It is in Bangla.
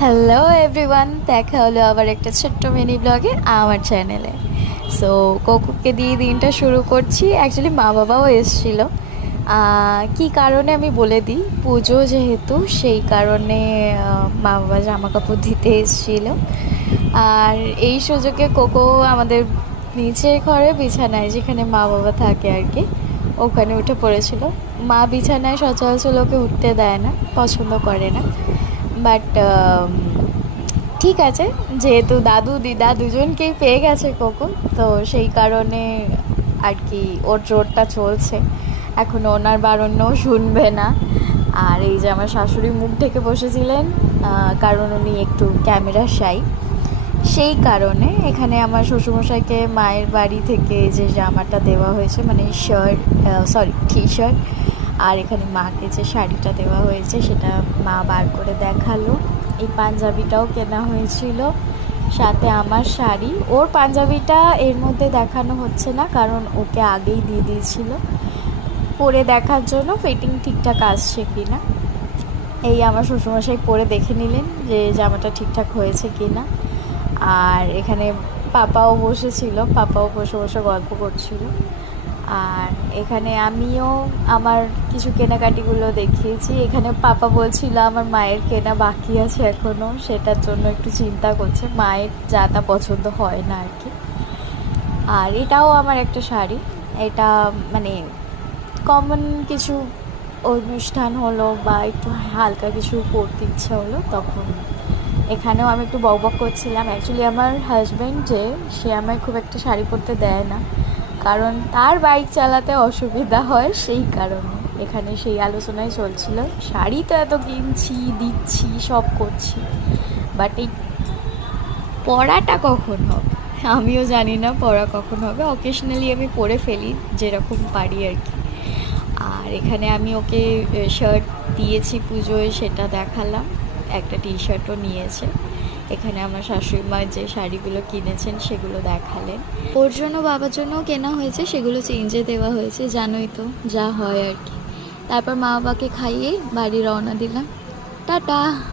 হ্যালো এভরিওয়ান, দেখা হলো আবার একটা ছোট্ট মিনি ব্লগে আমার চ্যানেলে। সো কোকুকে দিয়ে দিনটা শুরু করছি। অ্যাকচুয়ালি মা বাবাও এসেছিলো। কী কারণে আমি বলে দিই, পুজো যেহেতু সেই কারণে মা বাবা জামা কাপড় দিতে এসেছিলো। আর এই সুযোগে কোকো আমাদের নিচের ঘরে বিছানায়, যেখানে মা বাবা থাকে আর কি, ওখানে উঠে পড়েছিল। মা বিছানায় সচরাচর ওকে উঠতে দেয় না, পছন্দ করে না। বাট ঠিক আছে, যেহেতু দাদু দিদা দুজনকেই পেয়ে গেছে কোকো, তো সেই কারণে আর কি ওর জোরটা চলছে। এখন ওনার বারণও শুনবে না। আর এই যে আমার শাশুড়ি মুখ ঢেকে বসেছিলেন, কারণ উনি একটু ক্যামেরা শাই। সেই কারণে এখানে আমার শ্বশুরমশাইকে মায়ের বাড়ি থেকে যে জামাটা দেওয়া হয়েছে, মানে শার্ট, টি শার্ট, আর এখানে মাকে যে শাড়িটা দেওয়া হয়েছে সেটা মা বার করে দেখালো। এই পাঞ্জাবিটাও কেনা হয়েছিল, সাথে আমার শাড়ি। ওর পাঞ্জাবিটা এর মধ্যে দেখানো হচ্ছে না, কারণ ওকে আগেই দিয়ে দিয়েছিল পরে দেখার জন্য ফিটিং ঠিকঠাক আসছে কি না। এই আমার শ্বশুরমশাই পরে দেখে নিলেন যে জামাটা ঠিকঠাক হয়েছে কি না। আর এখানে পাপাও বসেছিল, পাপাও বসে বসে গল্প করছিল। আর এখানে আমিও আমার কিছু কেনাকাটিগুলো দেখিয়েছি। এখানে পাপা বলছিল আমার মায়ের কেনা বাকি আছে এখনও, সেটার জন্য একটু চিন্তা করছে, মায়ের যা তা পছন্দ হয় না আর কি। আর এটাও আমার একটা শাড়ি, এটা মানে কমন কিছু অনুষ্ঠান হলো বা একটু হালকা কিছু পরতে ইচ্ছা হলো তখন। এখানেও আমি একটু বকবক করছিলাম। অ্যাকচুয়ালি আমার হাজব্যান্ড যে, সে আমায় খুব একটা শাড়ি পরতে দেয় না, কারণ তার বাইক চালাতে অসুবিধা হয়, সেই কারণে এখানে সেই আলোচনায় চলছিল। শাড়ি তো এত কিনছি, দিচ্ছি, সব করছি, বাট এই পড়াটা কখন হবে আমিও জানি না, পড়া কখন হবে। অকেশনালি আমি পরে ফেলি যেরকম পারি আর কি। আর এখানে আমি ওকে শার্ট দিয়েছি পুজোয়, সেটা দেখালাম। একটা টি শার্টও নিয়েছে। এখানে আমার শাশুড়ি মা যে শাড়িগুলো কিনেছেন সেগুলো দেখালেন। ওর জন্য বাবার জন্যও কেনা হয়েছে, সেগুলো চেঞ্জে দেওয়া হয়েছে, জানোই তো যা হয় আর কি। তারপর মা বাবাকে খাইয়ে বাড়ি রওনা দিলাম। টাটা।